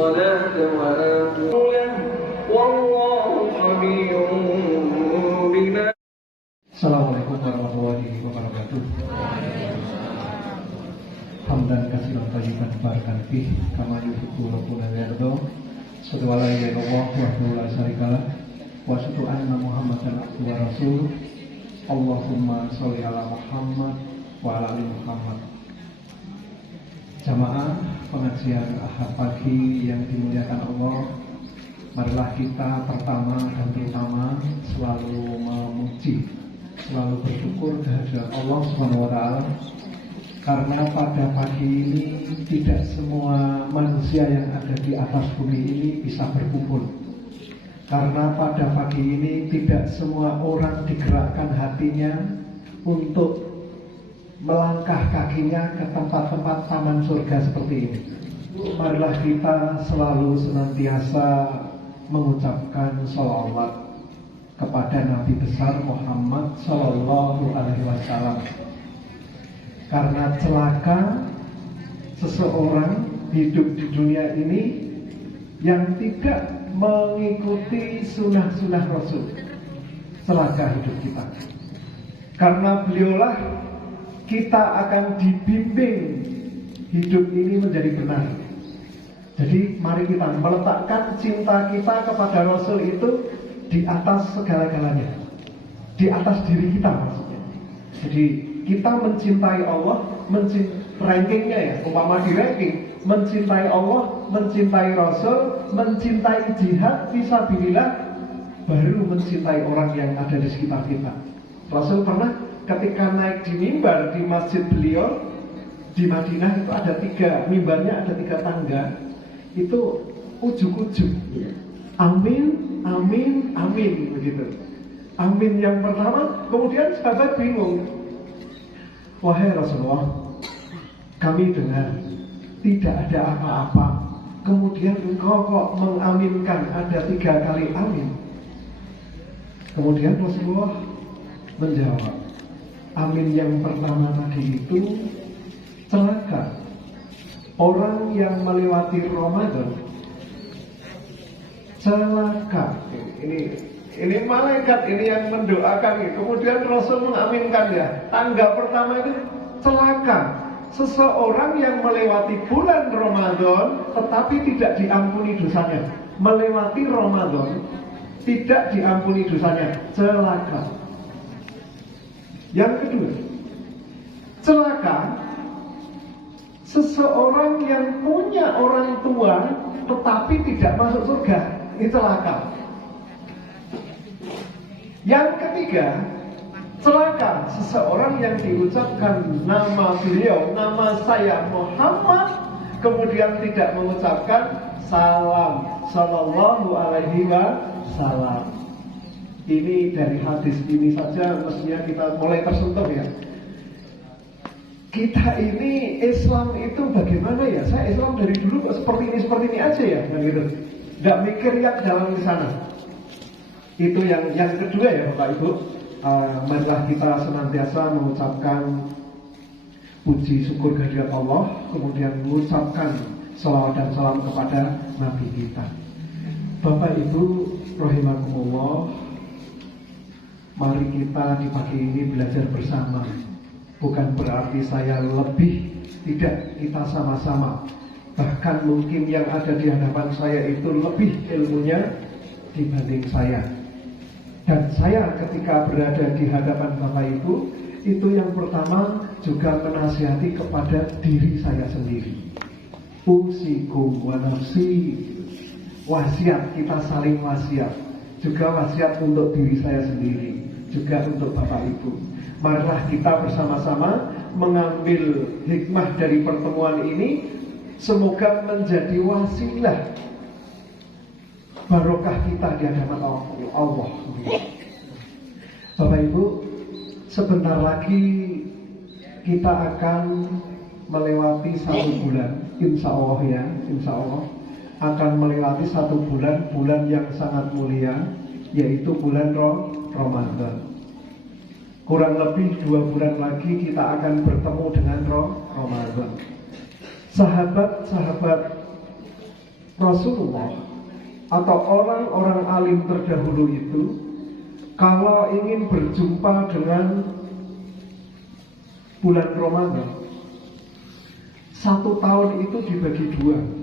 الصلاة وآتوا له والله خبير بما. Assalamualaikum warahmatullahi wabarakatuh. Hamdan katsiran thayyiban barakan fihi kama yuhibbu rabbuna wa yarda. Asyhadu an la ilaha illallah wahdahu la syarikalah wa asyhadu anna Muhammadan abduhu wa rasuluh. Allahumma sholli ala Muhammad wa ala ali Muhammad. Jamaah pengajian Ahad pagi yang dimuliakan Allah, marilah kita pertama dan terutama selalu memuji, selalu bersyukur kehadirat Allah SWT, karena pada pagi ini tidak semua manusia yang ada di atas bumi ini bisa berkumpul. Karena pada pagi ini tidak semua orang digerakkan hatinya untuk melangkah kakinya ke tempat-tempat taman surga seperti ini. Marilah kita selalu senantiasa mengucapkan sholawat kepada Nabi besar Muhammad Sallallahu Alaihi Wasallam. Karena celaka seseorang hidup di dunia ini yang tidak mengikuti sunnah-sunnah Rasul. Celaka hidup kita. Karena beliaulah kita akan dibimbing hidup ini menjadi benar. Jadi mari kita meletakkan cinta kita kepada Rasul itu di atas segala-galanya, di atas diri kita maksudnya. Jadi kita mencintai Allah, rankingnya ya, umpama di ranking, mencintai Allah, mencintai Rasul, mencintai jihad fisabilillah, baru mencintai orang yang ada di sekitar kita. Rasul pernah ketika naik di mimbar di masjid beliau di Madinah itu ada 3 mimbarnya, ada 3 tangga, itu ujuk-ujuk, amin, amin, amin begitu. Amin yang pertama, kemudian sahabat bingung, wahai Rasulullah, kami dengar tidak ada apa-apa, kemudian engkau kok mengaminkan ada 3 kali amin. Kemudian Rasulullah menjawab, amin yang pertama tadi itu celaka orang yang melewati Ramadan. Celaka. Ini malaikat ini yang mendoakan. Kemudian Rasul mengaminkan ya. Tangga pertama itu celaka. Seseorang yang melewati bulan Ramadan tetapi tidak diampuni dosanya. Melewati Ramadan tidak diampuni dosanya. Celaka. Yang kedua, celaka seseorang yang punya orang tua tetapi tidak masuk surga. Ini celaka. Yang ketiga, celaka seseorang yang diucapkan nama beliau, nama saya Muhammad, kemudian tidak mengucapkan salam sallallahu alaihi wasallam. Ini dari hadis ini saja mestinya kita mulai tersentuh ya. Kita ini Islam itu bagaimana ya? Saya Islam dari dulu kok seperti ini aja ya, kan gitu. Nggak mikir yang dalam di sana. Itu yang kedua ya Bapak Ibu. Marilah kita senantiasa mengucapkan puji syukur kehadirat Allah, kemudian mengucapkan salawat dan salam kepada Nabi kita. Bapak Ibu rahimakumullah, mari kita di pagi ini belajar bersama. Bukan berarti saya lebih, tidak, kita sama-sama. Bahkan mungkin yang ada di hadapan saya itu lebih ilmunya dibanding saya. Dan saya ketika berada di hadapan Bapak Ibu, itu yang pertama juga menasihati kepada diri saya sendiri. Usikum wa nafsi, wasiat, kita saling wasiat. Juga wasiat untuk diri saya sendiri, juga untuk Bapak Ibu. Marilah kita bersama-sama mengambil hikmah dari pertemuan ini, semoga menjadi wasilah barokah kita di hadapan Allah. Bapak Ibu, sebentar lagi kita akan melewati 1 bulan, insya Allah ya, insya Allah akan melewati 1 bulan yang sangat mulia, yaitu bulan Ramadan. Kurang lebih 2 bulan lagi kita akan bertemu dengan Ramadan. Sahabat-sahabat Rasulullah atau orang-orang alim terdahulu itu kalau ingin berjumpa dengan bulan Ramadan, 1 tahun itu dibagi 2.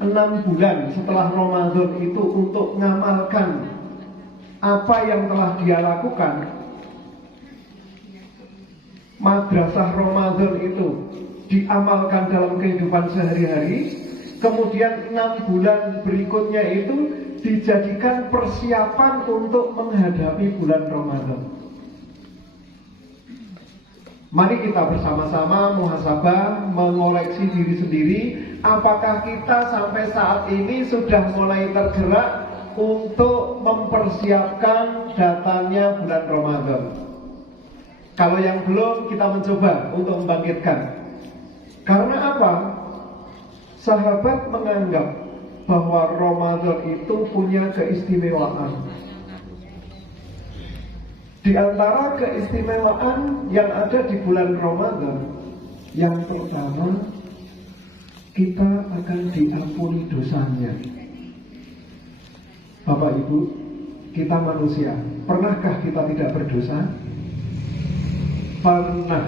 6 bulan setelah Ramadan itu untuk mengamalkan apa yang telah dia lakukan. Madrasah Ramadan itu diamalkan dalam kehidupan sehari-hari. Kemudian 6 bulan berikutnya itu dijadikan persiapan untuk menghadapi bulan Ramadan. Mari kita bersama-sama muhasabah, mengoleksi diri sendiri. Apakah kita sampai saat ini sudah mulai tergerak untuk mempersiapkan datangnya bulan Ramadan? Kalau yang belum, kita mencoba untuk membangkitkan. Karena apa? Sahabat menganggap bahwa Ramadan itu punya keistimewaan. Di antara keistimewaan yang ada di bulan Ramadan, yang pertama, kita akan diampuni dosanya. Bapak Ibu, kita manusia, pernahkah kita tidak berdosa? Pernah.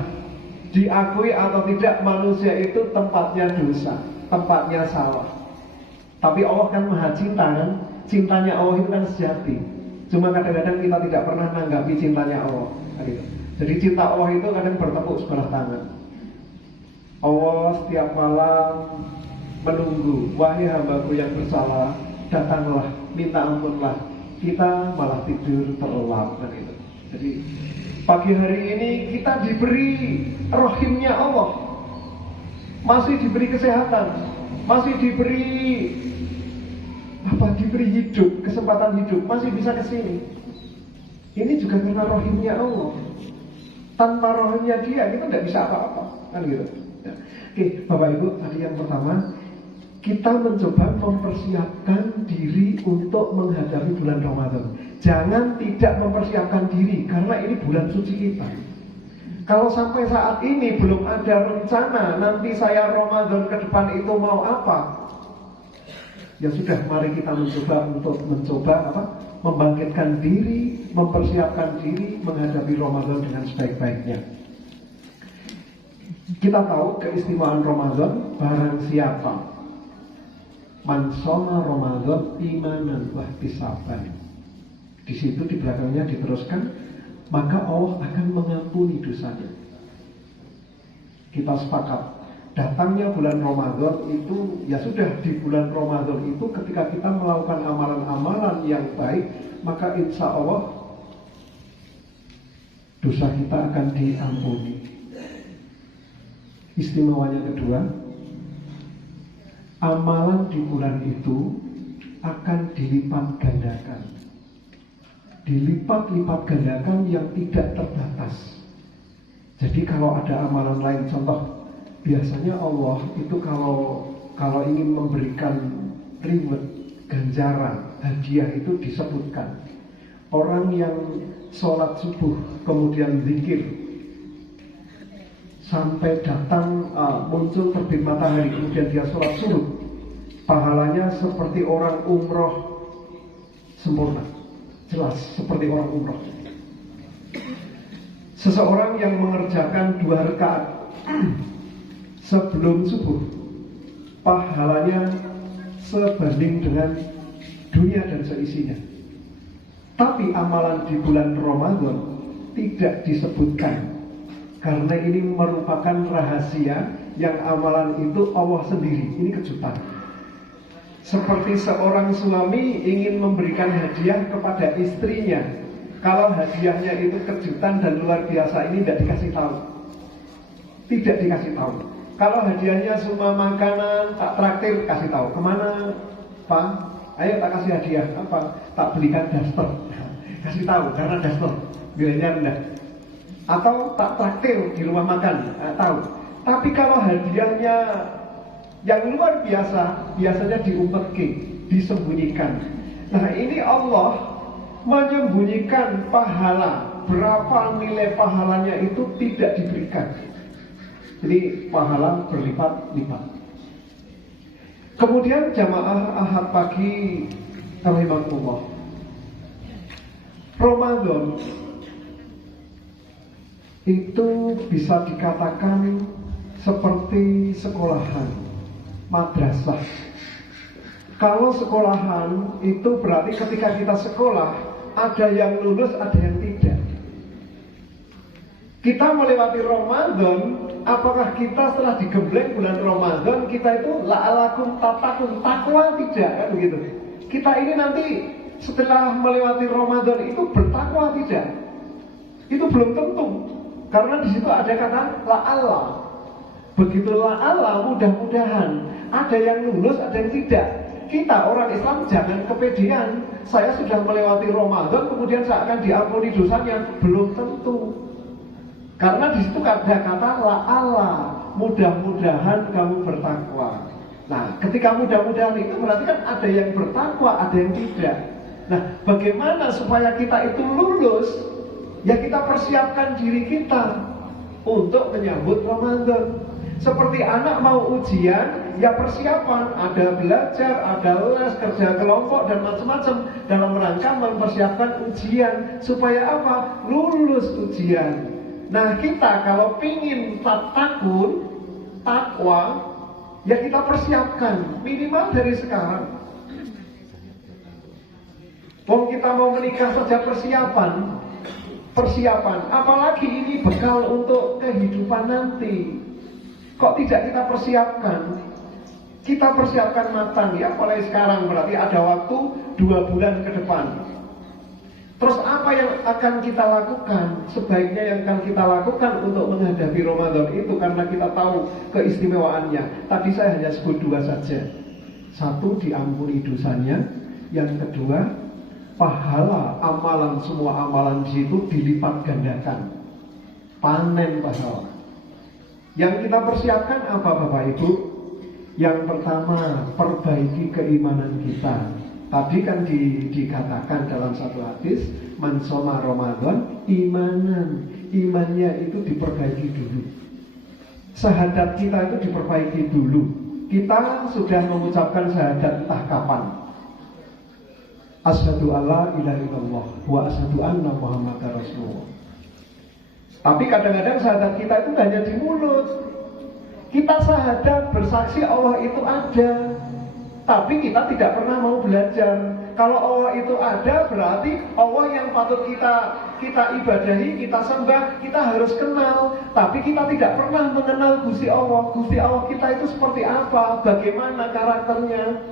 Diakui atau tidak, manusia itu tempatnya dosa, tempatnya salah. Tapi Allah kan maha cinta kan? Cintanya Allah itu kan sejati. Cuma kadang-kadang kita tidak pernah menanggapi cintanya Allah. Jadi cinta Allah itu kadang bertepuk sebelah tangan. Allah setiap malam menunggu, wahai hambaku yang bersalah, datanglah, minta ampunlah. Kita malah tidur terlelap kan itu. Jadi pagi hari ini kita diberi rahimnya Allah, masih diberi kesehatan, masih diberi diberi hidup, kesempatan hidup, masih bisa kesini. Ini juga karena rahimnya Allah. Tanpa rahimnya Dia, kita tidak bisa apa-apa, kan gitu. Ya. Oke, Bapak Ibu, tadi yang pertama, kita mencoba mempersiapkan diri untuk menghadapi bulan Ramadan. Jangan tidak mempersiapkan diri, karena ini bulan suci kita. Kalau sampai saat ini belum ada rencana nanti saya Ramadan ke depan itu mau apa, ya sudah, mari kita mencoba membangkitkan diri, mempersiapkan diri menghadapi Ramadan dengan sebaik-baiknya. Kita tahu keistimewaan Ramadan, barang siapa man shoma Ramadan imanan wahtisaban. Di situ di belakangnya diteruskan, maka Allah akan mengampuni dosanya. Kita sepakat, datangnya bulan Ramadan itu, ya sudah, di bulan Ramadan itu ketika kita melakukan amalan-amalan yang baik, maka insya Allah dosa kita akan diampuni. Istimewanya kedua, amalan di bulan itu akan dilipat gandakan. Dilipat-lipat gandakan yang tidak terbatas. Jadi kalau ada amalan lain, contoh, biasanya Allah itu kalau ingin memberikan reward, ganjaran, hadiah itu disebutkan. Orang yang sholat subuh kemudian zikir sampai datang muncul terbit matahari, kemudian dia sholat subuh, pahalanya seperti orang umroh sempurna. Jelas seperti orang umroh. Seseorang yang mengerjakan 2 rakaat sebelum subuh, pahalanya sebanding dengan dunia dan seisinya. Tapi amalan di bulan Ramadan tidak disebutkan, karena ini merupakan rahasia yang amalan itu Allah sendiri. Ini kejutan. Seperti seorang suami ingin memberikan hadiah kepada istrinya, kalau hadiahnya itu kejutan dan luar biasa, ini tidak dikasih tahu. Tidak dikasih tahu. Kalau hadiahnya cuma makanan, tak traktir, kasih tahu. Kemana, Pak? Ayo tak kasih hadiah. Apa? Tak belikan daster. Kasih tahu, karena daster nilainya rendah. Atau tak traktir di rumah makan, tahu. Tapi kalau hadiahnya yang luar biasa, biasanya diumpetkan, disembunyikan. Nah, ini Allah menyembunyikan pahala. Berapa nilai pahalanya itu tidak diberikan. Jadi pahala berlipat-lipat. Kemudian jamaah ahad pagi rahimakumullah, Ramadan itu bisa dikatakan seperti sekolahan, madrasah. Kalau sekolahan itu berarti ketika kita sekolah, ada yang lulus, ada yang tidak. Kita melewati Ramadan, apakah kita setelah digembleng bulan Ramadan, kita itu la'alakum tatakun, takwa tidak, kan begitu. Kita ini nanti setelah melewati Ramadan itu bertakwa tidak? Itu belum tentu. Karena di situ ada kata la'alla. Begitu la'alla, mudah-mudahan. Ada yang lulus, ada yang tidak. Kita orang Islam jangan kepedean. Saya sudah melewati Ramadan, kemudian saya akan diampuni dosanya. Belum tentu. Karena di situ ada kata la'alla, mudah-mudahan kamu bertakwa. Nah, ketika mudah-mudahan itu berarti kan ada yang bertakwa, ada yang tidak. Nah, bagaimana supaya kita itu lulus? Ya kita persiapkan diri kita untuk menyambut Ramadan. Seperti anak mau ujian, ya persiapan, ada belajar, ada les, kerja kelompok dan macam-macam dalam rangka mempersiapkan ujian. Supaya apa? Lulus ujian. Nah, kita kalau pingin takun, takwa, ya kita persiapkan minimal dari sekarang. Kalau kita mau menikah saja persiapan, apalagi ini bekal untuk kehidupan nanti. Kok tidak kita persiapkan? Kita persiapkan matang ya, mulai sekarang berarti ada waktu 2 bulan ke depan. Terus apa yang akan kita lakukan? Sebaiknya yang akan kita lakukan untuk menghadapi Ramadan itu, karena kita tahu keistimewaannya. Tadi saya hanya sebut 2 saja. 1, diampuni dosanya. Yang kedua, pahala amalan, semua amalan di situ dilipat gandakan. Panen pahala. Yang kita persiapkan apa Bapak Ibu? Yang pertama, perbaiki keimanan kita. Tadi kan dikatakan dalam satu hadis, man shoma Ramadan imanan, imannya itu diperbaiki dulu. Syahadat kita itu diperbaiki dulu. Kita sudah mengucapkan syahadat entah kapan. Asyhadu alla ilaha illallah wa asyhadu anna Muhammadar Rasulullah. Tapi kadang-kadang syahadat kita itu hanya di mulut. Kita syahadat bersaksi Allah itu ada, tapi kita tidak pernah mau belajar. Kalau Allah itu ada, berarti Allah yang patut kita ibadahi, kita sembah, kita harus kenal. Tapi kita tidak pernah mengenal Gusti Allah. Gusti Allah kita itu seperti apa, bagaimana karakternya.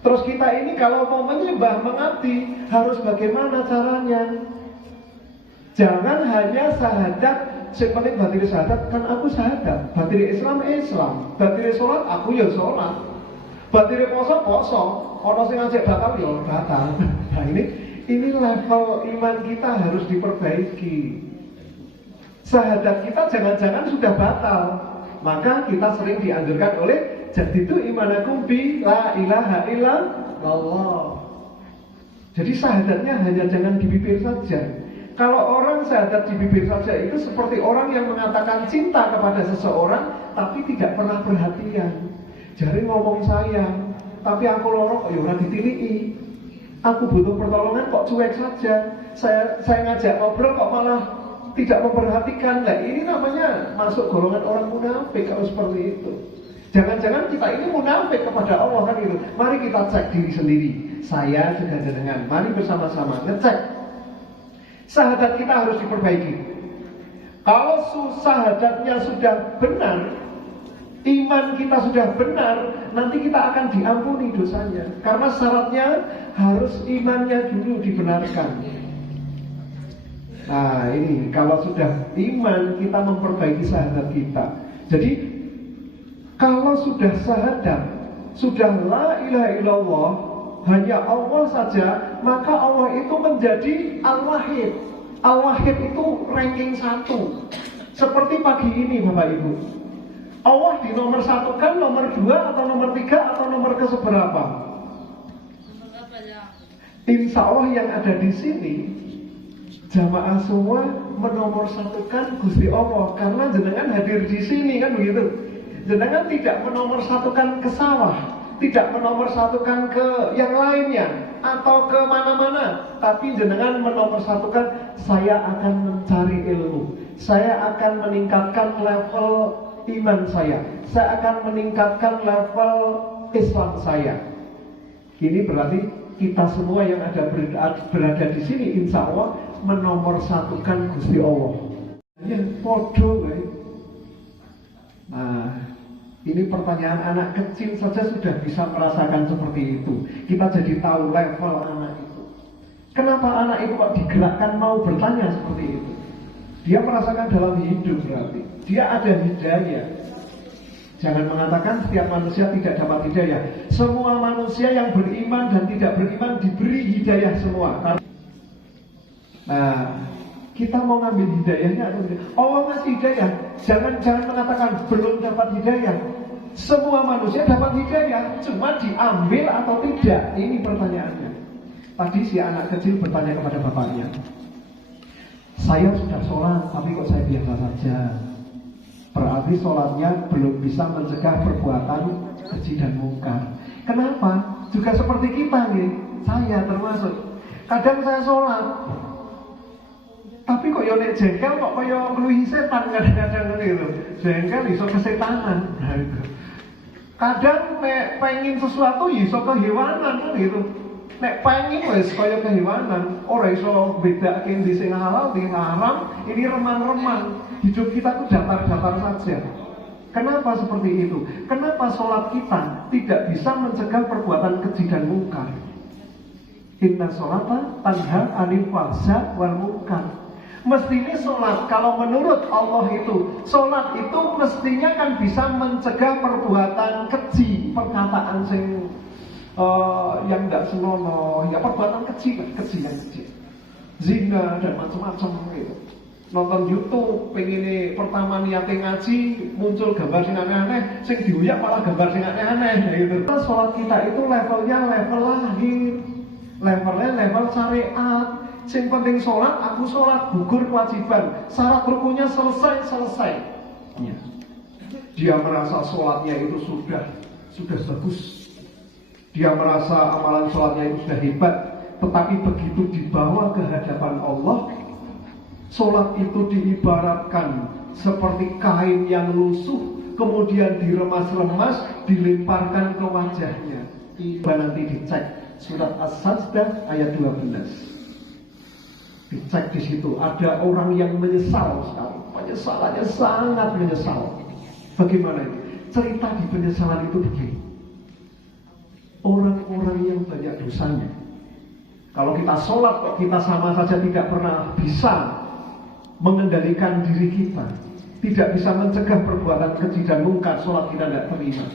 Terus kita ini kalau mau menyembah, mengabdi, harus bagaimana caranya. Jangan hanya syahadat, seperti batiri syahadat, kan aku syahadat. Batiri Islam, batiri sholat, aku ya sholat. Batiri poso, ono sing ngajak batal ya batal. Nah ini level iman kita harus diperbaiki. Syahadat kita jangan-jangan sudah batal. Maka kita sering dianjurkan oleh jadidu imanakum bi la ilaha illallah. Jadi syahadatnya hanya jangan di bibir saja. Kalau orang syahadat di bibir saja itu seperti orang yang mengatakan cinta kepada seseorang tapi tidak pernah perhatian. Jari ngomong sayang, tapi aku lorok ya ora ditiliki. Aku butuh pertolongan kok cuek saja. Saya ngajak ngobrol kok malah tidak memperhatikan. Nah, ini namanya masuk golongan orang munafik kalau seperti itu. Jangan-jangan kita ini munafik kepada Allah kan gitu. Mari kita cek diri sendiri. Saya juga dengan. Mari bersama-sama ngecek. Syahadat kita harus diperbaiki. Kalau syahadatnya sudah benar, iman kita sudah benar, nanti kita akan diampuni dosanya. Karena syaratnya harus imannya dulu dibenarkan. Nah ini kalau sudah iman, kita memperbaiki syahadat kita. Jadi kalau sudah syahadat, sudah la ilaha illallah, hanya Allah saja, maka Allah itu menjadi Al-Wahid. Al-Wahid itu ranking 1. Seperti pagi ini Bapak Ibu, Allah di nomor 1 kan, nomor 2 atau nomor 3 atau nomor keseberapa? Insya Allah yang ada di sini jamaah semua menomor 1kan Gusti Allah, karena jenengan hadir di sini kan begitu. Jenengan tidak menomor 1kan ke sawah, tidak menomorsatukan ke yang lainnya atau ke mana-mana, tapi jenengan menomorsatukan, saya akan mencari ilmu, saya akan meningkatkan level iman saya akan meningkatkan level Islam saya. Ini berarti kita semua yang berada di sini insya Allah menomorsatukan Gusti Allah. Ya, podo guys. Nah, ini pertanyaan anak kecil saja sudah bisa merasakan seperti itu. Kita jadi tahu level anak itu. Kenapa anak itu kok digerakkan mau bertanya seperti itu? Dia merasakan dalam hidup berarti dia ada hidayah. Jangan mengatakan setiap manusia tidak dapat hidayah. Semua manusia yang beriman dan tidak beriman diberi hidayah semua. Nah, kita mau ngambil hidayahnya atau tidak? Allah ngasih hidayah. Jangan mengatakan belum dapat hidayah. Semua manusia dapat hidayah, cuma diambil atau tidak? Ini pertanyaannya. Tadi si anak kecil bertanya kepada bapaknya, saya sudah sholat, tapi kok saya biasa saja. Berarti sholatnya belum bisa mencegah perbuatan keji dan mungkar. Kenapa? Juga seperti kita nih, saya termasuk. Kadang saya sholat, tapi kok yonek jengkel, kok kayak ngeluhi setan kadang-kadang gitu. Jengkel iso kesetanan. Nah, itu. Kadang nek pengen sesuatu iso kehewanan kan gitu. Nek pengen wis kaya kehewanan, ora iso bedake ndi sing halal, ndi sing haram, ini remang-remang. Hidup kita tuh datar-datar saja. Kenapa seperti itu? Kenapa sholat kita tidak bisa mencegah perbuatan keji dan mungkar? Inna sholata tanha 'anil fahsya wal munkar. Mestinya sholat, kalau menurut Allah itu, sholat itu mestinya kan bisa mencegah perbuatan keji, perkataan yang tidak senonoh, ya perbuatan keji yang kecil, zina dan macam-macam gitu. Nonton YouTube, pengen pertama niatnya ngaji, muncul gambar sing aneh-aneh, sing diuyak malah gambar sing aneh-aneh gitu. Sholat kita itu levelnya level lahir, levelnya level syariat. Sing penting sholat, aku sholat, gugur kewajiban, syarat rukunnya selesai. Ya. Dia merasa sholatnya itu sudah bagus. Dia merasa amalan sholatnya itu sudah hebat. Tetapi begitu dibawa ke hadapan Allah, sholat itu diibaratkan seperti kain yang lusuh, kemudian diremas-remas, dilemparkan ke wajahnya. Nanti dicek surat As-Sajdah ayat 12. Dicek di situ, ada orang yang menyesal sekali, penyesalannya sangat menyesal. Bagaimana itu? Cerita di penyesalan itu begini. Orang-orang yang banyak dosanya. Kalau kita sholat kok kita sama saja tidak pernah bisa mengendalikan diri kita, tidak bisa mencegah perbuatan keji dan mungkar, sholat kita tidak terima.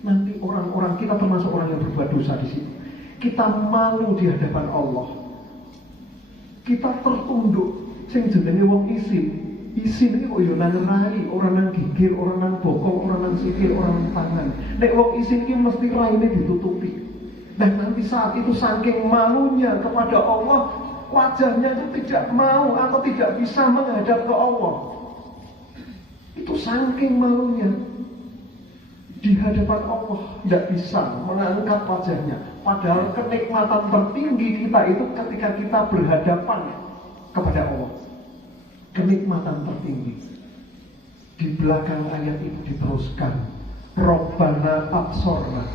Nanti orang-orang kita termasuk orang yang berbuat dosa di situ. Kita malu di hadapan Allah. Kita tertunduk, sing jenenge wong isin ini kok yo nang rai, orang nang gigir, orang nang bokong, orang nang sikil, orang nang tangan. Nek wong isin iki mesti raine ditutupi. Dan nanti saat itu saking malunya kepada Allah, wajahnya itu tidak mau atau tidak bisa menghadap ke Allah. Itu saking malunya di hadapan Allah, tidak bisa mengangkat wajahnya. Padahal kenikmatan tertinggi kita itu ketika kita berhadapan kepada Allah. Kenikmatan tertinggi. Di belakang ayat itu diteruskan, Rabbana absorna.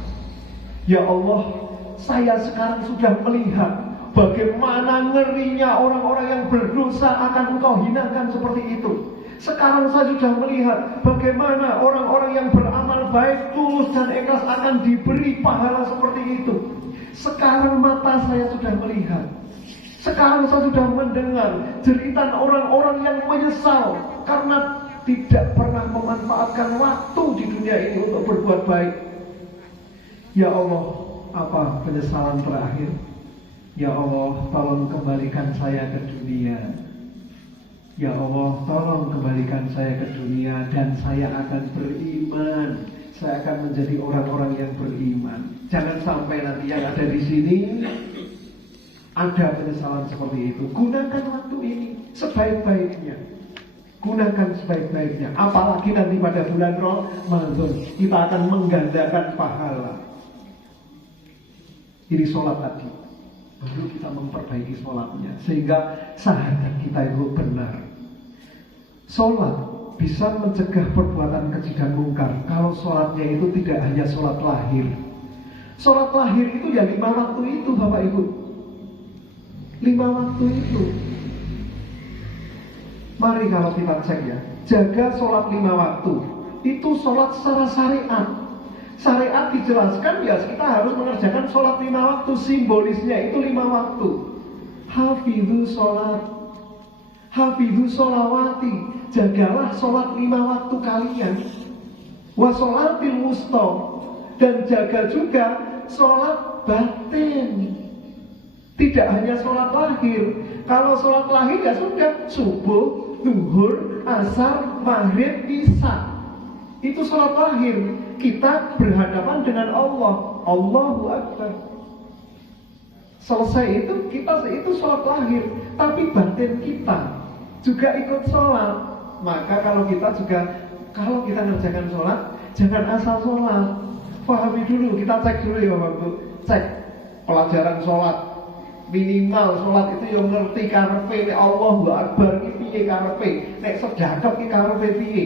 Ya Allah, saya sekarang sudah melihat bagaimana ngerinya orang-orang yang berdosa akan Engkau hinakan seperti itu. Sekarang saya sudah melihat bagaimana orang-orang yang beramal baik, tulus dan ikhlas akan diberi pahala seperti itu. Sekarang mata saya sudah melihat. Sekarang saya sudah mendengar jeritan orang-orang yang menyesal karena tidak pernah memanfaatkan waktu di dunia ini untuk berbuat baik. Ya Allah, apa penyesalan terakhir? Ya Allah, tolong kembalikan saya ke dunia. Ya Allah, tolong kembalikan saya ke dunia dan saya akan beriman. Saya akan menjadi orang-orang yang beriman. Jangan sampai nanti yang ada di sini ada penyesalan seperti itu. Gunakan waktu ini sebaik-baiknya. Gunakan sebaik-baiknya. Apalagi nanti pada bulan Ramadan kita akan menggandakan pahala. Ini sholat tadi. Baru kita memperbaiki sholatnya sehingga syahadat kita itu benar. Sholat bisa mencegah perbuatan keji dan mungkar kalau sholatnya itu tidak hanya sholat lahir. Sholat lahir itu ya 5 waktu itu Bapak Ibu. 5 waktu itu. Mari kalau kita cek ya, jaga sholat 5 waktu. Itu sholat secara syariat. Syariat dijelaskan ya kita harus mengerjakan sholat 5 waktu. Simbolisnya itu 5 waktu. Hafidhu sholat, hafidhu sholawati. Jagalah sholat 5 waktu kalian. Wa sholatil wusta. Dan jaga juga sholat batin. Tidak hanya sholat lahir. Kalau sholat lahir ya sudah subuh, zuhur, asar, maghrib, isya. Itu sholat lahir. Kita berhadapan dengan Allah. Allahu Akbar. Selesai itu kita itu sholat lahir. Tapi batin kita juga ikut sholat. Maka kalau kita ngerjakan sholat, jangan asal sholat. Pahami dulu, kita cek dulu ya Bapak Ibu. Cek pelajaran sholat. Minimal sholat itu yang ngerti karepe nek Allahu Akbar iki piye karepe, nek sedekah iki karepe piye,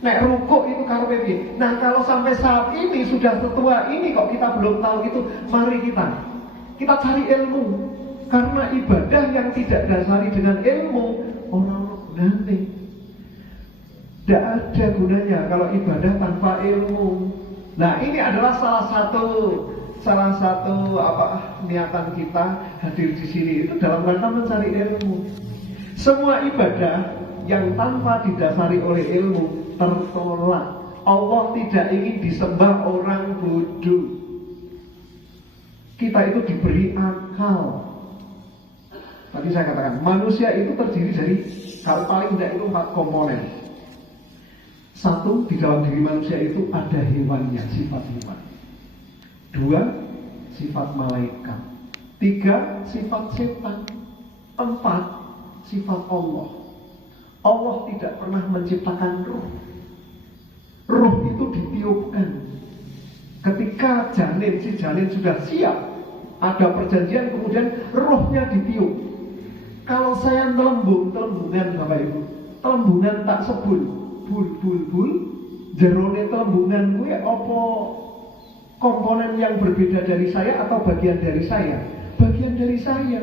nek rukuk itu karepe piye. Nah kalau sampai saat ini sudah setua ini kok kita belum tahu itu, mari kita cari ilmu. Karena ibadah yang tidak dasari dengan ilmu orang gunanya. Tidak ada gunanya kalau ibadah tanpa ilmu. Nah ini adalah salah satu niatan kita hadir di sini itu dalam rangka mencari ilmu. Semua ibadah yang tanpa didasari oleh ilmu tertolak. Allah tidak ingin disembah orang bodoh. Kita itu diberi akal. Tadi saya katakan manusia itu terdiri dari kalau paling tidak itu 4 komponen. 1, di dalam diri manusia itu ada hewannya, sifat hewan. 2, sifat malaikat. 3, sifat setan. 4, sifat Allah. Allah tidak pernah menciptakan ruh. Ruh itu ditiupkan. Ketika si janin sudah siap, ada perjanjian, kemudian ruhnya ditiup. Kalau saya telembungan Bapak Ibu, telembungan tak sebul, bul, jerone telembungan gue apa komponen yang berbeda dari saya atau bagian dari saya? Bagian dari saya.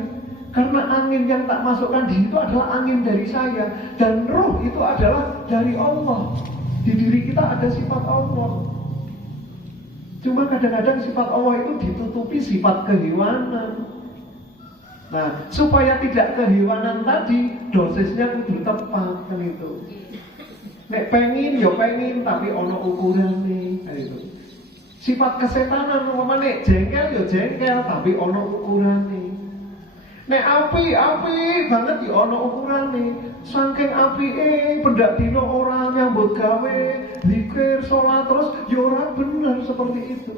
Karena angin yang tak masukkan di situ adalah angin dari saya. Dan roh itu adalah dari Allah. Di diri kita ada sifat Allah. Cuma kadang-kadang sifat Allah itu ditutupi sifat kehewanan. Nah, supaya tidak kehewanan tadi, dosisnya kudu tepat kan itu. Nek pengen, tapi ono ukuran nih, itu. Sifat kesetanan, nek jengkel, tapi ono ukuran nih. Nek api banget ya ono ukuran nih. Saking api pendak dino orang yang buat gawe, zikir, sholat terus, ya orang benar seperti itu.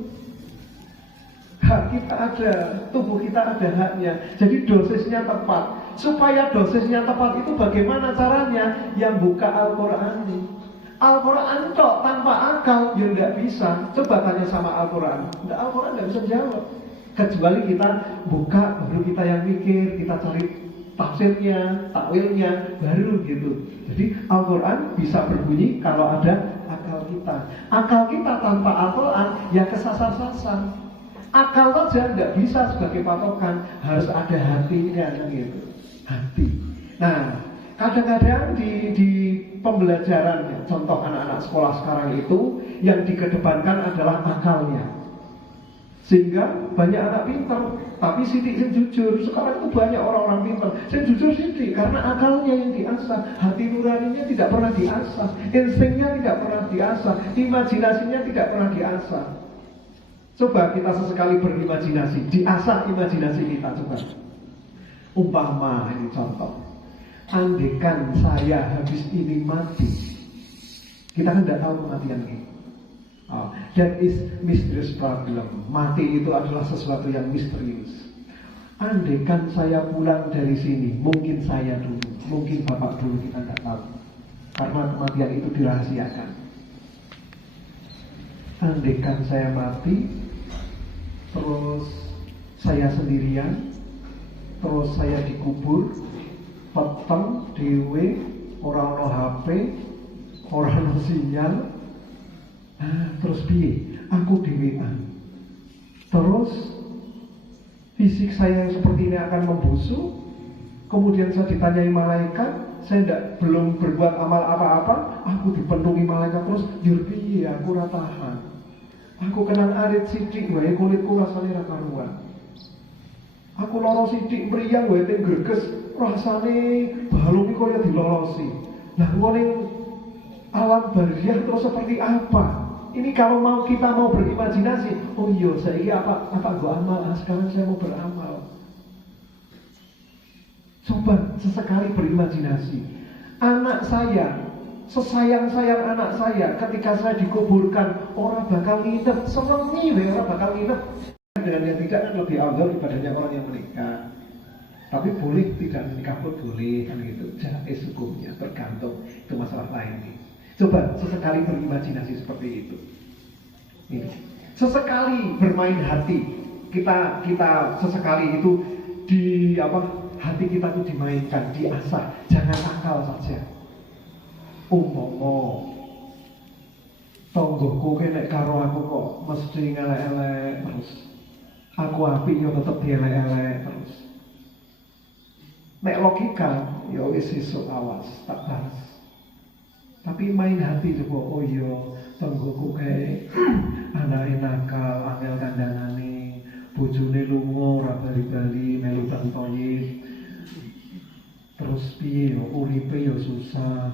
Hak kita ada, tubuh kita ada haknya. Jadi dosisnya tepat. Supaya dosisnya tepat itu bagaimana caranya? Yang buka Al-Quran nih. Al-Quran kok tanpa akal ya nggak bisa. Coba tanya sama Al-Quran. Al-Quran nggak bisa jawab. Kecuali kita buka, baru kita yang mikir, kita cari tafsirnya, takwilnya, baru gitu. Jadi Al-Quran bisa berbunyi kalau ada akal kita. Akal kita tanpa Al-Quran ya kesasar-sasar. Akal saja nggak bisa sebagai patokan, harus ada hatinya gitu. Hati. Nah, kadang-kadang di pembelajaran, contoh anak-anak sekolah sekarang itu yang dikedepankan adalah akalnya. Sehingga banyak anak pintar, tapi sidik yang jujur. Sekarang itu banyak orang-orang pintar. Saya jujur sidik karena akalnya yang diasah, hati nuraninya tidak pernah diasah, instingnya tidak pernah diasah, imajinasinya tidak pernah diasah. Coba kita sesekali berimajinasi, diasah imajinasi kita coba. Umpama ini contoh, andaikan saya habis ini mati, kita kan tidak tahu kematian ini. That is mysterious problem. Mati itu adalah sesuatu yang misterius. Andaikan saya pulang dari sini, mungkin saya dulu, mungkin bapak dulu, kita tidak tahu, karena kematian itu dirahasiakan. Andaikan saya mati, terus saya sendirian, terus saya dikubur, peteng, dewe, orang no HP, orang no sinyal, terus piye? Aku dewean. Terus fisik saya yang seperti ini akan membusuk. Kemudian saya ditanyai malaikat, saya belum berbuat amal apa-apa, aku dipenuhi malaikat terus, piye aku ora tahan. Aku kenang arit sithik wae kulitku rasane ra karuan. Aku lara sithik mriyang wae teng greges, rasane balung iki kaya dilolosi. Lah ning alam barziah terus seperti apa? Ini kalau kita mau berimajinasi, oh iya saya apa gua amal, sekarang saya mau beramal. Coba sesekali berimajinasi. Anak saya, sesayang-sayang anak saya, ketika saya dikuburkan, orang bakal nginep, senengi orang bakal nginep. Dengan yang tidak kan lebih afdal dibandingnya orang yang menikah. Tapi boleh tidak menikah pun boleh, kan gitu. Jais hukumnya tergantung, itu masalah lain nih. Coba sesekali berimajinasi seperti itu. Ini. Sesekali bermain hati. Kita sesekali itu hati kita itu dimainkan, diasah, jangan akal saja. Umpama tonggoku nek karo aku kok mesti ngelek-elek terus. Aku apik yo tetep dielek-elek terus. Nek logika, ya wis sesuk awas tak bahas. Tapi main hati coba, oh iya, tonggoku kayak anake nakal, angel kandhangane, bojone lunga ora bali-bali melu tantoyib. Terus piye yo uripe yo susah.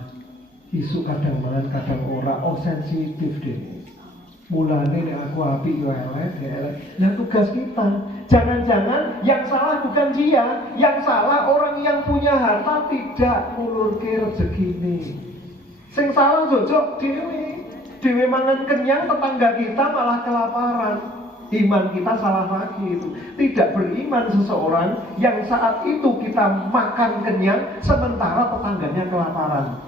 Isu kadang mangan kadang ora, sensitif deh. Mulane nek aku apik yo elek. Nah tugas kita, jangan-jangan yang salah bukan dia, yang salah orang yang punya harta tidak ngulurke rezekine. Sing salah jojok dhewe mangan kenyang, tetangga kita malah kelaparan. Iman kita salah lagi itu. Tidak beriman seseorang yang saat itu kita makan kenyang sementara tetangganya kelaparan.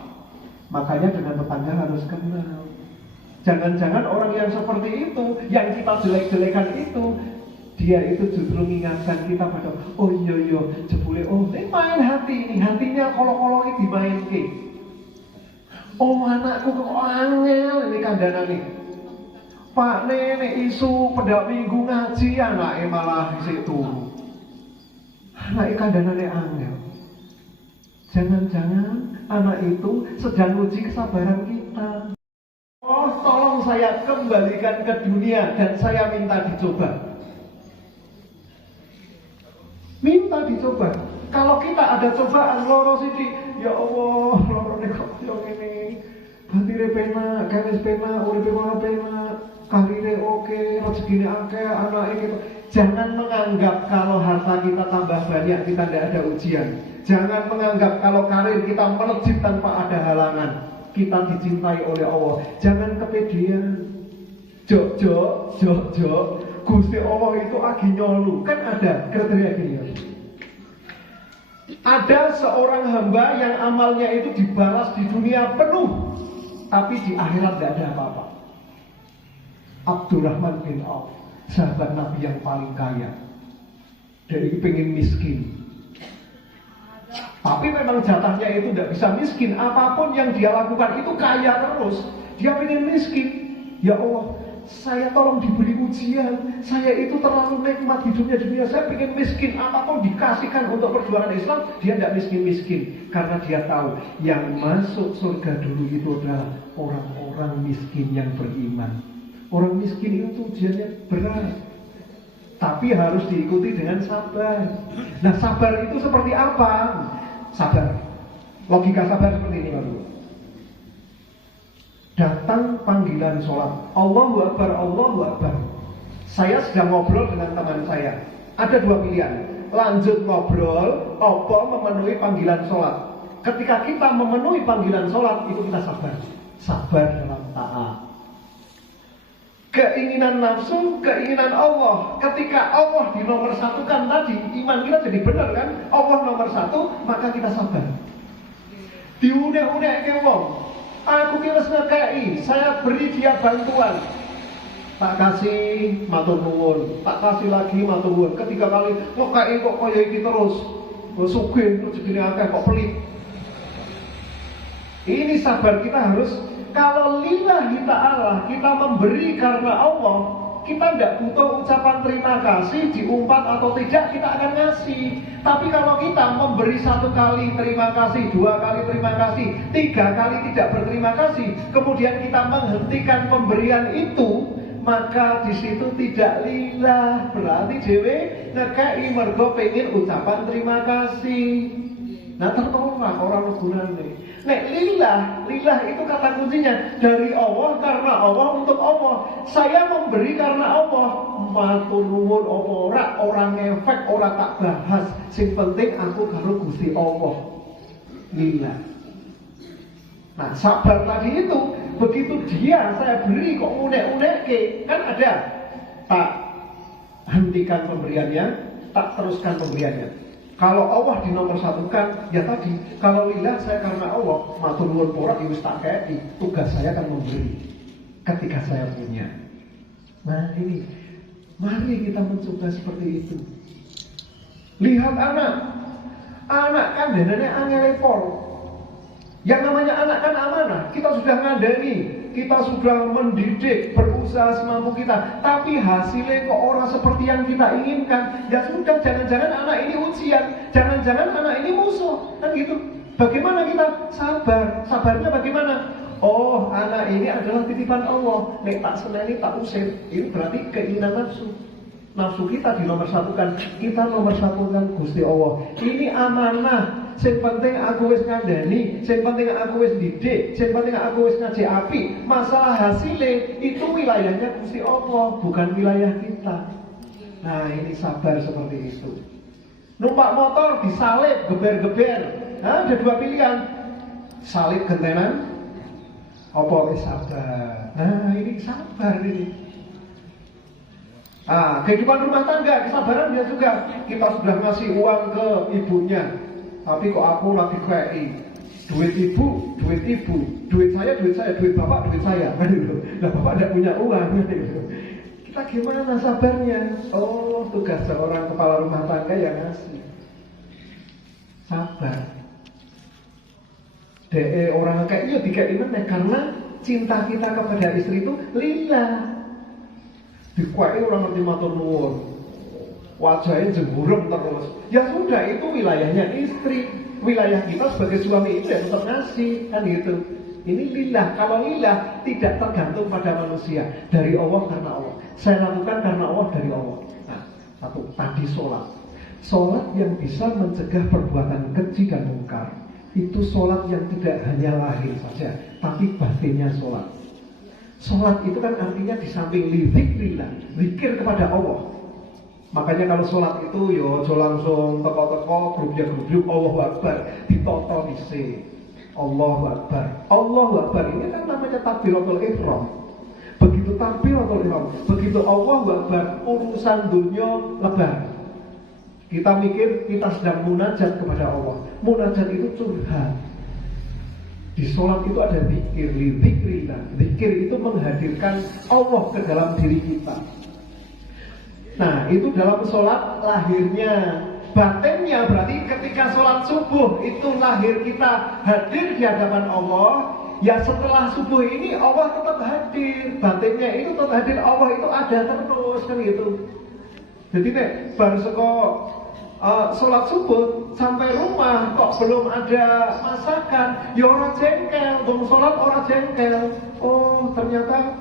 Makanya dengan tetangga harus kenal. Jangan-jangan orang yang seperti itu, yang kita jelek-jelekan itu, dia itu justru mengingatkan kita pada, oh iya, jebule, ini main hati ini, hatinya kalau ini dimainke. Oh anakku kok angel ini kandhanane. Pak nenek isu pedak minggu ngaji, anaknya malah isik turu. Anaknya kandhanane angel. Jangan-jangan anak itu sedang uji kesabaran kita. Oh tolong saya kembalikan ke dunia dan saya minta dicoba. Minta dicoba. Kalau kita ada cobaan loro sithik, ya Allah, loro nek kok yo ngene. Batire penak, gawe penak, uripe ora penak, karire oke, rezekine akeh, anake gitu. Jangan menganggap kalau harta kita tambah banyak kita tidak ada ujian. Jangan menganggap kalau karir kita melejit tanpa ada halangan. Kita dicintai oleh Allah. Jangan kepedean. Jok. Gusti Allah itu agi nyolu. Kan ada kriteria gini. Ada seorang hamba yang amalnya itu dibalas di dunia penuh, tapi di akhirat tidak ada apa-apa. Abdurrahman bin Auf, sahabat Nabi yang paling kaya. Dari pengen miskin. Tapi memang jatahnya itu tidak bisa miskin. Apapun yang dia lakukan itu kaya terus. Dia pengen miskin. Ya Allah, saya tolong diberi ujian. Saya itu terlalu nikmat hidupnya dunia. Saya pengen miskin. Apapun dikasihkan untuk perjuangan Islam, dia tidak miskin-miskin. Karena dia tahu yang masuk surga dulu itu adalah orang-orang miskin yang beriman. Orang miskin itu ujiannya berat, tapi harus diikuti dengan sabar. Nah sabar itu seperti apa? Sabar, logika sabar seperti ini Bapak. Datang panggilan sholat, Allahu Akbar, Allahu Akbar. Saya sedang ngobrol dengan teman saya. Ada dua pilihan, lanjut ngobrol, atau memenuhi panggilan sholat. Ketika kita memenuhi panggilan sholat, itu kita sabar. Sabar dalam taat. Keinginan nafsu, keinginan Allah. Ketika Allah di nomor satukan tadi, iman kita jadi benar kan? Allah nomor satu, maka kita sabar. Diunek-unek ke wong, aku kira ngekei, saya beri dia bantuan. Tak kasih matur nuwun, tak kasih lagi matur nuwun. Ketiga kali kok kae kok kaya iki terus. Sugih rezekine akeh kok pelit. Ini sabar kita harus, kalau lillahi ta'ala kita memberi karena Allah, kita tidak butuh ucapan terima kasih diumpat atau tidak, kita akan ngasih. Tapi kalau kita memberi 1 kali terima kasih, 2 kali terima kasih, 3 kali tidak berterima kasih, kemudian kita menghentikan pemberian itu, maka di situ tidak lillah. Berarti dhewe ngekei mergo pengen ucapan terima kasih. Nah tertolak orang gunane. Nek lillah itu kata kuncinya dari Allah, karena Allah, untuk Allah. Saya memberi karena Allah. Matur nuwun apa ora, orang ngefek, ora tak bahas. Sing penting aku karo Gusti Allah. Lillah. Nah sabar tadi itu, begitu dia saya beri kok unek-unekke, kan ada. Tak hentikan pemberiannya, tak teruskan pemberiannya. Kalau Allah dinomorsatukan, ya tadi, kalau lillah saya karena Allah, matur nuwun pora wis tak kei, tugas saya akan memberi ketika saya punya. Nah ini, mari kita mencoba seperti itu. Lihat anak kan danane angel pol. Yang namanya anak kan amanah, kita sudah ngandani, kita sudah mendidik, berusaha semampu kita, tapi hasilnya kok orang seperti yang kita inginkan. Ya sudah, jangan-jangan anak ini ujian, jangan-jangan anak ini musuh, kan gitu. Bagaimana kita sabar? Sabarnya bagaimana? Oh, anak ini adalah titipan Allah. Nek tak seneni tak usir. Ini berarti keinginan nafsu. Nafsu kita dinomorsatukan, kita nomorsatukan Gusti Allah. Ini amanah. Sing penting aku wis ngandani, sing penting aku wis didik, sing penting aku wis ngajak api. Masalah hasilnya itu wilayahnya Gusti Allah, bukan wilayah kita. Nah ini sabar seperti itu. Numpak motor disalip, geber-geber. Nah, ada 2 pilihan. Salip gentenan, apa wis sabar. Nah ini sabar ini. Kehidupan rumah tangga, kesabaran dia juga. Kita sudah ngasih uang ke ibunya, tapi kok aku lagi kei. Duit ibu, duit saya, duit bapak, duit saya. Nah bapak tidak punya uang. Kita gimana sabarnya? Oh, tugas seorang kepala rumah tangga yang ngasih. Sabar. Orang kayaknya dikei meneh karena cinta kita kepada istri itu lillah. Dikuai orang ngerti matur nuwun, wajahnya jemburem terus. Ya sudah, itu wilayahnya istri. Wilayah kita sebagai suami itu ya tetap ngasih, kan gitu. Ini lillah. Kalau lillah tidak tergantung pada manusia, dari Allah karena Allah. Saya lakukan karena Allah, dari Allah. Nah, satu tadi sholat. Sholat yang bisa mencegah perbuatan keji dan mungkar. Itu sholat yang tidak hanya lahir saja, tapi batinnya sholat. Sholat itu kan artinya di samping zikrillah, zikir kepada Allah. Makanya kalau sholat itu yo langsung teko-teko, grup-grup Allahu Akbar, ditoto dhisik. Allahu Akbar. Allahu Akbar ini kan namanya takbiratul ihram. Begitu takbiratul ihram, begitu Allahu Akbar, urusan dunia lebar. Kita mikir kita sedang munajat kepada Allah. Munajat itu curhat. Di sholat itu ada zikir, zikrillah. Zikir itu menghadirkan Allah ke dalam diri kita. Nah, itu dalam sholat lahirnya. Batinnya berarti ketika sholat subuh itu lahir kita hadir di hadapan Allah. Ya setelah subuh ini Allah tetap hadir. Batinnya itu tetap hadir, Allah itu ada terus, kan gitu. Jadi nek baru sholat subuh sampai rumah kok belum ada masakan, ya orang jengkel, belum sholat orang jengkel. Oh ternyata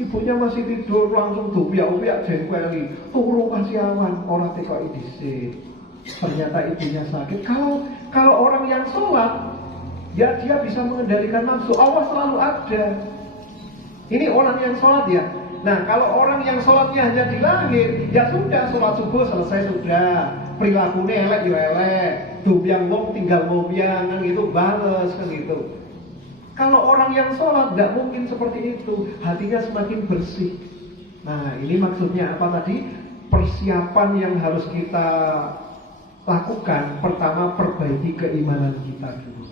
ibunya masih tidur, langsung dupiak-upiak jengkeli, turu kasih awan, orang teko dhisik. Ternyata ibunya sakit. Kalau orang yang sholat, ya dia bisa mengendalikan nafsu. Allah selalu ada. Ini orang yang sholat ya. Nah kalau orang yang sholatnya hanya di lahir, ya sudah, sholat subuh selesai sudah. Perilakunya elek ya elek, dubyang wong tinggal mobiang kan gitu, bales kan gitu. Kalau orang yang sholat tidak mungkin seperti itu, hatinya semakin bersih. Nah ini maksudnya apa tadi? Persiapan yang harus kita lakukan. Pertama, perbaiki keimanan kita dulu.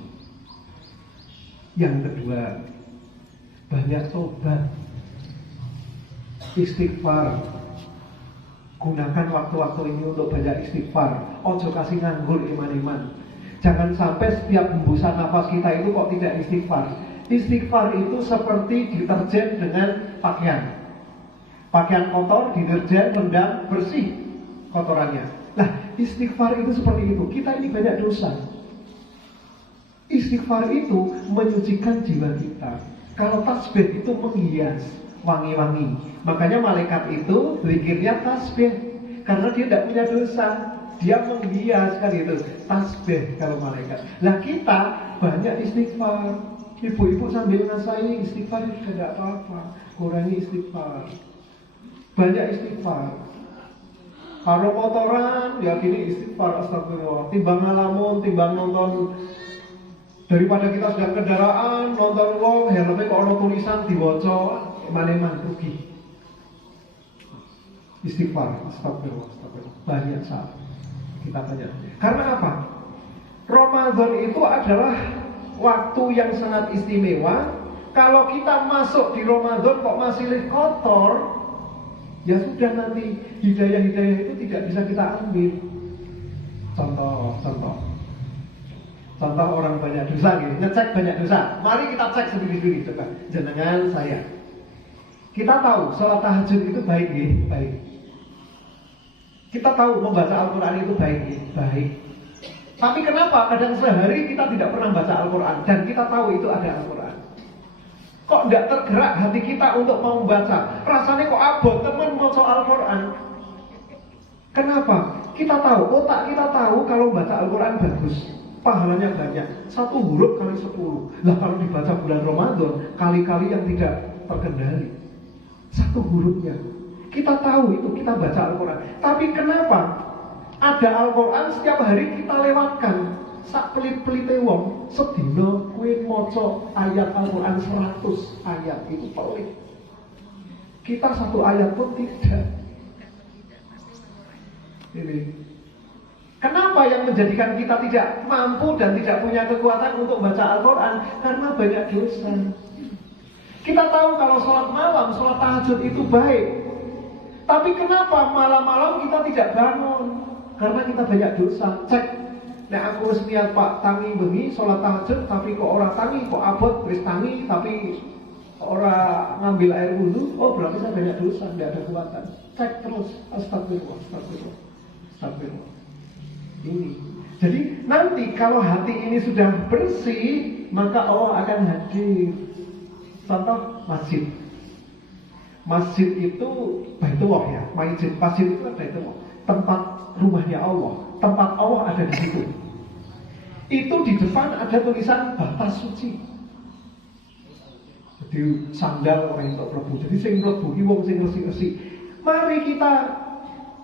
Yang kedua, banyak tobat. istighfar. Gunakan waktu-waktu ini untuk banyak istighfar. Ojo kasih nganggur iman-iman. Jangan sampai setiap hembusan nafas kita itu kok tidak istighfar. Istighfar itu seperti deterjen dengan pakaian. Pakaian kotor, deterjen, rendam, bersih kotorannya. Nah, istighfar itu seperti itu. Kita ini banyak dosa. Istighfar itu menyucikan jiwa kita. Kalau tasbih itu menghias, wangi-wangi. Makanya malaikat itu zikirnya tasbih, karena dia tidak punya dosa. Dia menghias kan itu tasbih kalau malaikat. Nah kita banyak istighfar. Ibu-ibu sambil ngasih istighfar itu tidak apa-apa. Kurangi istighfar. Banyak istighfar. Kalau motoran ya gini istighfar, astagfirullah. Timbang ngalamun, timbang nonton. Daripada kita sedang kendaraan nonton wong helmnya kok ada tulisan diwaca eman-eman rugi. Istighfar, astagfirullah, astagfirullah. Banyak saat kita banyak. Karena apa? Ramadan itu adalah waktu yang sangat istimewa. Kalau kita masuk di Ramadan kok masih kotor, ya sudah nanti hidayah-hidayah itu tidak bisa kita ambil. Contoh orang banyak dosa gitu, ngecek banyak dosa. Mari kita cek sendiri-sendiri coba. Jenengan saya. Kita tahu sholat tahajud itu baik ya, baik. Kita tahu membaca Al-Quran itu baik ya, baik. Tapi kenapa kadang sehari kita tidak pernah baca Al-Quran dan kita tahu itu ada Al-Quran? Kok tidak tergerak hati kita untuk mau membaca? Rasanya kok abot teman mau soal Al-Quran. Kenapa? Kita tahu, otak kita tahu kalau baca Al-Quran bagus, pahalanya banyak. 1 huruf kali 10. Lah kalau dibaca bulan Ramadan, kali-kali yang tidak terkendali. 1 hurufnya. Kita tahu itu, kita baca Al-Quran. Tapi kenapa ada Al-Quran setiap hari kita lewatkan? Sak pelit-pelite wong sedina kuwi maca ayat Al-Quran 100 ayat itu pelit. Kita 1 ayat pun tidak. Ini. Kenapa yang menjadikan kita tidak mampu dan tidak punya kekuatan untuk baca Al-Quran? Karena banyak dosa. Kita tahu kalau sholat malam, sholat tahajud itu baik. Tapi kenapa malam-malam kita tidak bangun? Karena kita banyak dosa. Cek. Nek aku wis niat Pak tangi bengi sholat tahajud tapi kok ora tangi, kok abot wis tangi tapi ora ngambil air wudu, oh berarti saya banyak dosa, tidak ada kekuatan. Cek terus, astagfirullah, astagfirullah, astagfirullah. Ini. Jadi nanti kalau hati ini sudah bersih, maka Allah akan hadir. Contoh masjid. Masjid itu Baitullah ya, masjid itu kan Baitullah, tempat rumahnya Allah, tempat Allah ada di situ. Itu di depan ada tulisan batas suci. Jadi sandal orang untuk mlebu. Jadi sing mlebu iki wong sing resik-resik. Mari kita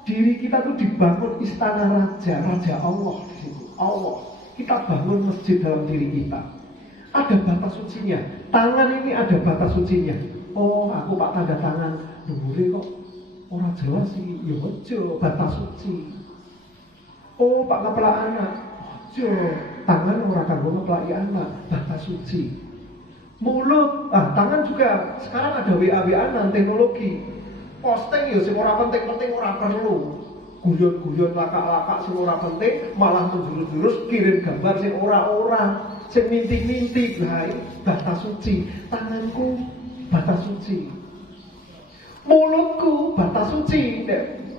diri kita tuh dibangun istana raja Allah di situ. Allah. Kita bangun masjid dalam diri kita. Ada batas sucinya. Tangan ini ada batas sucinya. Oh, aku pak tanda tangan. Dhuwure kok ora jelas sih. Ya ojo, batas suci. Oh, pak ngeplak anak. Ojo, tangan ora kanggo ngeplaki anak, batas suci. Mulut, tangan juga. Sekarang ada WA-WA teknologi. Posting ya sing ora penting-penting ora perlu. Guyon-guyon lakak-lakak sing ora penting, malah menjurus-jurus kirim gambar sing ora-ora. Sing minti-minti, lah batas suci. Tanganku batas suci. Mulutku batas suci.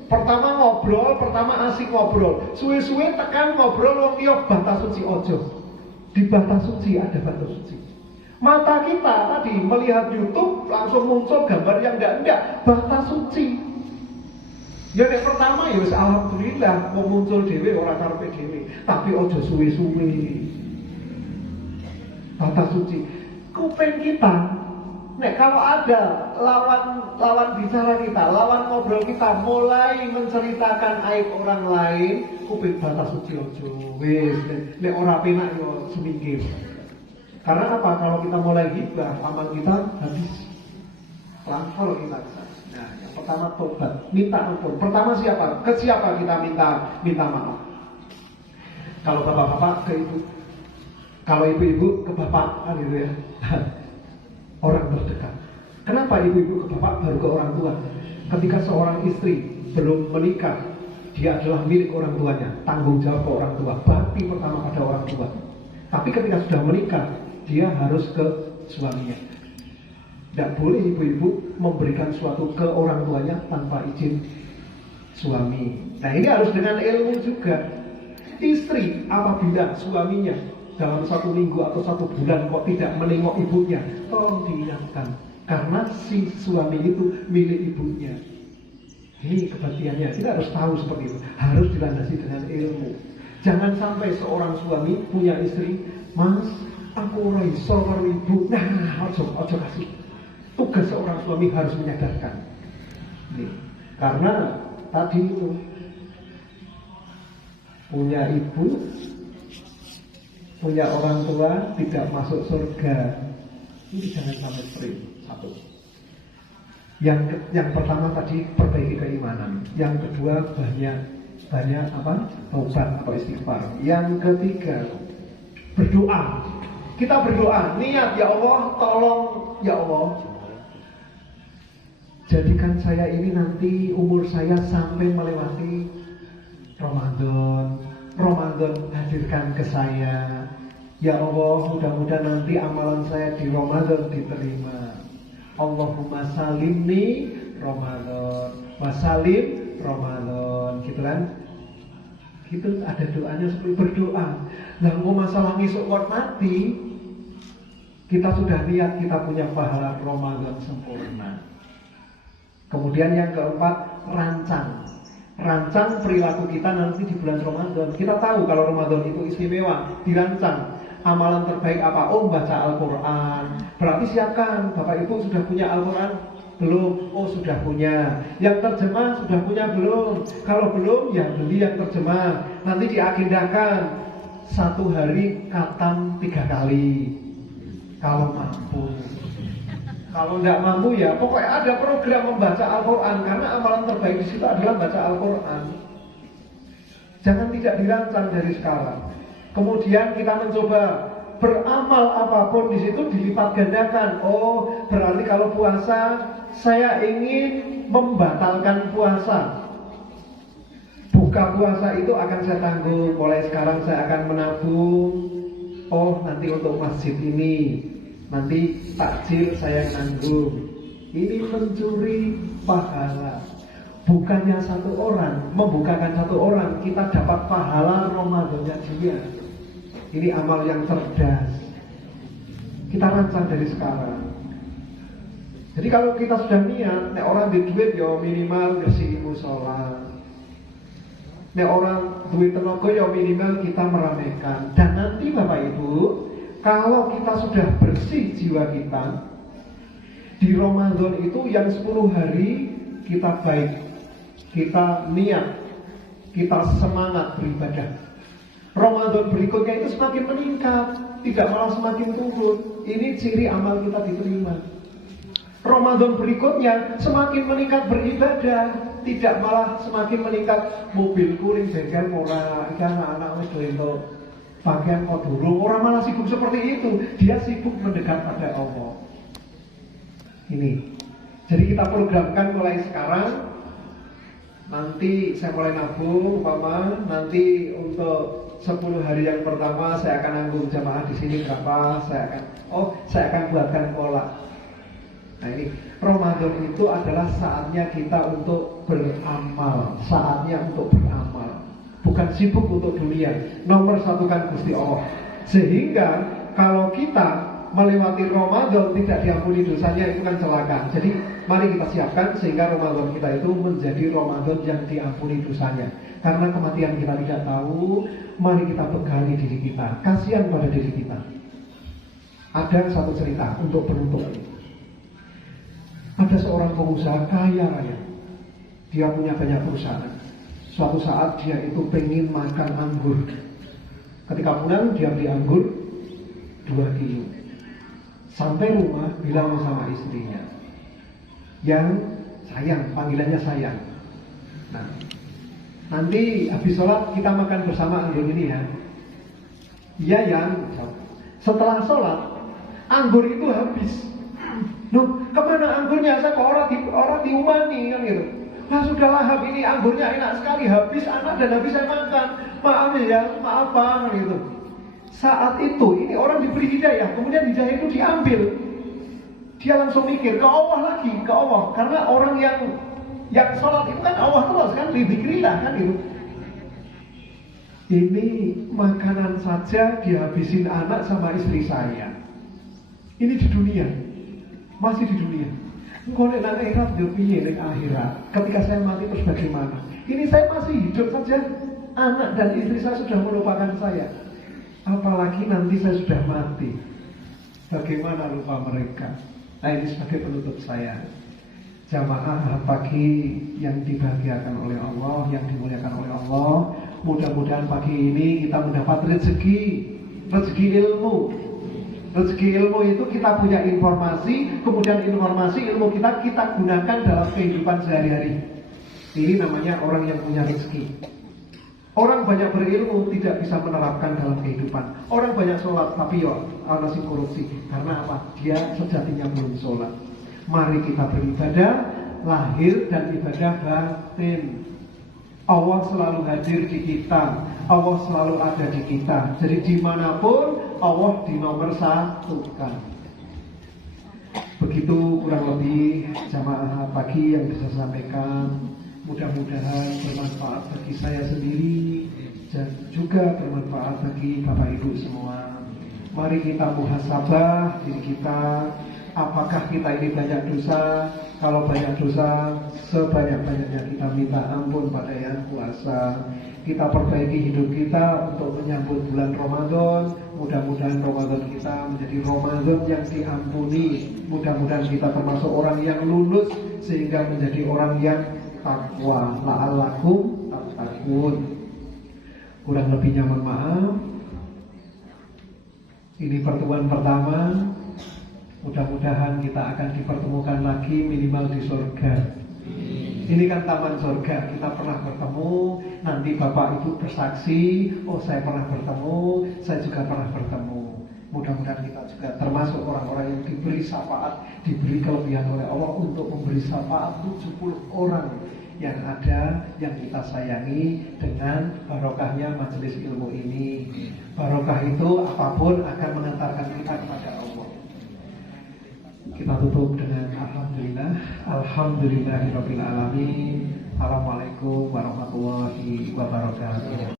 Pertama ngobrol, pertama asik ngobrol. Suwe-suwe tekan ngobrol wong liya batas suci ojo. Di batas suci ada batas suci. Mata kita tadi melihat YouTube langsung muncul gambar yang enggak, batas suci. Ya yang pertama ya alhamdulillah mau muncul dhewe ora karepe dhewe, tapi ojo suwe-suwe. Batas suci. Kuping kita, kalau ada lawan bicara kita, lawan ngobrol kita mulai menceritakan aib orang lain, kuping batas suci ojo. Wis, nek ora penak yo seminggu. Karena apa? Kalau kita mulai gibah, amal kita habis. Langsung kita bisa. Nah, yang pertama tobat, minta ampun. Pertama siapa? Ke siapa kita minta maaf? Kalau bapak-bapak ke ibu, kalau ibu-ibu ke bapak, kan gitu ya. Orang terdekat. Kenapa ibu-ibu ke bapak baru ke orang tua? Ketika seorang istri belum menikah, dia adalah milik orang tuanya, tanggung jawab ke orang tua, bakti pertama pada orang tua. Tapi ketika sudah menikah, dia harus ke suaminya. Tidak boleh ibu-ibu memberikan sesuatu ke orang tuanya tanpa izin suami. Nah, ini harus dengan ilmu juga. Istri apabila suaminya dalam 1 minggu atau 1 bulan kok tidak menengok ibunya, tolong diingatkan, karena si suami itu milik ibunya. Ini kebaktiannya, kita harus tahu seperti itu. Harus dilandasi dengan ilmu. Jangan sampai seorang suami punya istri, "Mas, aku ora iso karo ibu." Nah, ojo kasih. Tugas seorang suami harus menyadarkan. Nih, karena tadi itu punya ibu, punya orang tua tidak masuk surga. Ini jangan sampai sering. Satu. Yang pertama tadi perbaiki keimanan. Yang kedua banyak taubat atau istighfar. Yang ketiga berdoa. Kita berdoa, niat, ya Allah, tolong ya Allah, jadikan saya ini nanti umur saya sampai melewati Ramadan hadirkan ke saya. Ya Allah, mudah-mudahan nanti amalan saya di Ramadan diterima. Allahumma salimni Ramadan, wasalim Ramadan, gitu kan? Gitu ada doanya seperti berdoa. Lah mau masalah ngisuk kuat mati, kita sudah niat kita punya pahala Ramadan sempurna. Kemudian yang keempat, rancang perilaku kita nanti di bulan Ramadan. Kita tahu kalau Ramadan itu istimewa, dirancang. Amalan terbaik apa? Oh, baca Al-Quran. Berarti siapkan, Bapak Ibu sudah punya Al-Quran? Belum? Oh, sudah punya. Yang terjemah sudah punya belum? Kalau belum, ya beli yang terjemah. Nanti diagendakan 1 hari khatam 3 kali. Kalau mampu. Kalau tidak mampu ya pokoknya ada program membaca Al-Quran. Karena amalan terbaik di situ adalah baca Al-Quran. Jangan tidak dirancang dari sekarang. Kemudian kita mencoba beramal apapun di situ dilipat gandakan. Oh, berarti kalau puasa saya ingin membatalkan puasa. Buka puasa itu akan saya tanggung. Mulai sekarang saya akan menabung. Oh, nanti untuk masjid ini, nanti takjil saya tanggung. Ini mencuri pahala. Bukannya 1 orang membukakan 1 orang, kita dapat pahala Ramadannya dia. Ini amal yang cerdas. Kita rancang dari sekarang. Jadi kalau kita sudah niat, nek orang di duit ya minimal bersih musola. Nek orang duit tenaga ya minimal kita meramaikan. Dan nanti Bapak Ibu, kalau kita sudah bersih jiwa kita, di Ramadan itu yang 10 hari kita baik, kita niat, kita semangat beribadah. Ramadan berikutnya itu semakin meningkat, tidak malah semakin turun. Ini ciri amal kita diterima. Ramadan berikutnya semakin meningkat beribadah, tidak malah semakin meningkat mobil kuring bengkel murah, ikan anak-anak itu pakaian kok durung. Orang malah sibuk seperti itu, dia sibuk mendekat pada Allah. Ini, jadi kita programkan mulai sekarang. Nanti saya mulai nabung, nanti untuk 10 hari yang pertama saya akan nanggung jamaah di sini berapa, saya akan buatkan pola. Nah ini Ramadan itu adalah saatnya kita untuk beramal, bukan sibuk untuk dunia. Nomor 1 kan Gusti Allah. Sehingga kalau kita melewati Ramadan tidak diampuni dosanya, itu kan celaka. Jadi mari kita siapkan sehingga Ramadan kita itu menjadi Ramadan yang diampuni dosanya. Karena kematian kita tidak tahu, mari kita pegangi diri kita, kasihan pada diri kita. Ada satu cerita untuk penutup. Ada seorang pengusaha kaya raya, dia punya banyak perusahaan. Suatu saat dia itu pengen makan anggur. Ketika pulang dia beli anggur 2 kilo. Sampai rumah bilang sama istrinya, yang sayang, panggilannya sayang. Nah, nanti habis sholat kita makan bersama anggur ini ya. Iya yang. Setelah sholat anggur itu habis. Loh, kemana anggurnya? Saya kok orang diumani kan gitu. Nah sudahlah, ini anggurnya enak sekali, habis anak dan habis saya makan. Maaf ya, maaf bang gitu. Saat itu ini orang diberi hidayah, kemudian hidayah itu diambil. Dia langsung mikir ke Allah lagi, ke Allah. Karena orang yang sholat itu kan Allah terus kan, dzikrillah kan gitu. Ini makanan saja dihabisin anak sama istri saya. Ini di dunia, masih di dunia. Engkau nek nang akhirat yo piye nek akhirat? Ketika saya mati terus bagaimana? Ini saya masih hidup saja, anak dan istri saya sudah melupakan saya. Apalagi nanti saya sudah mati. Bagaimana lupa mereka? Nah ini sebagai penutup saya. Jamaah pagi yang dibahagiakan oleh Allah, yang dimuliakan oleh Allah. Mudah-mudahan pagi ini kita mendapat rezeki ilmu. Rezeki ilmu itu kita punya informasi, kemudian informasi ilmu kita gunakan dalam kehidupan sehari-hari. Ini namanya orang yang punya rezeki. Orang banyak berilmu tidak bisa menerapkan dalam kehidupan. Orang banyak sholat tapi masih korupsi. Karena apa? Dia sejatinya belum sholat. Mari kita beribadah lahir dan ibadah batin. Allah selalu hadir di kita, Allah selalu ada di kita. Jadi dimanapun Allah dinomorsatukan. Begitu kurang lebih jamaah pagi yang bisa saya sampaikan. Mudah-mudahan bermanfaat bagi saya sendiri dan juga bermanfaat bagi Bapak Ibu semua. Mari kita muhasabah diri kita. Apakah kita ini banyak dosa? Kalau banyak dosa, sebanyak-banyaknya kita minta ampun pada Yang Kuasa. Kita perbaiki hidup kita untuk menyambut bulan Ramadan. Mudah-mudahan Ramadan kita menjadi Ramadan yang diampuni. Mudah-mudahan kita termasuk orang yang lulus sehingga menjadi orang yang takwa. La'allakum tattaqun. Kurang lebihnya mohon maaf. Ini pertemuan pertama. Mudah-mudahan kita akan dipertemukan lagi minimal di surga. Ini kan taman surga, kita pernah bertemu. Nanti Bapak Ibu bersaksi, oh saya pernah bertemu, saya juga pernah bertemu. Mudah-mudahan kita juga termasuk orang-orang yang diberi syafaat, diberi kelebihan oleh Allah untuk memberi syafaat 70 orang yang ada, yang kita sayangi dengan barokahnya majelis ilmu ini. Barokah itu apapun akan mengantarkan kita kepada Allah. Kita tutup dengan alhamdulillah, alhamdulillahirabbil alamin. Assalamualaikum warahmatullahi wabarakatuh.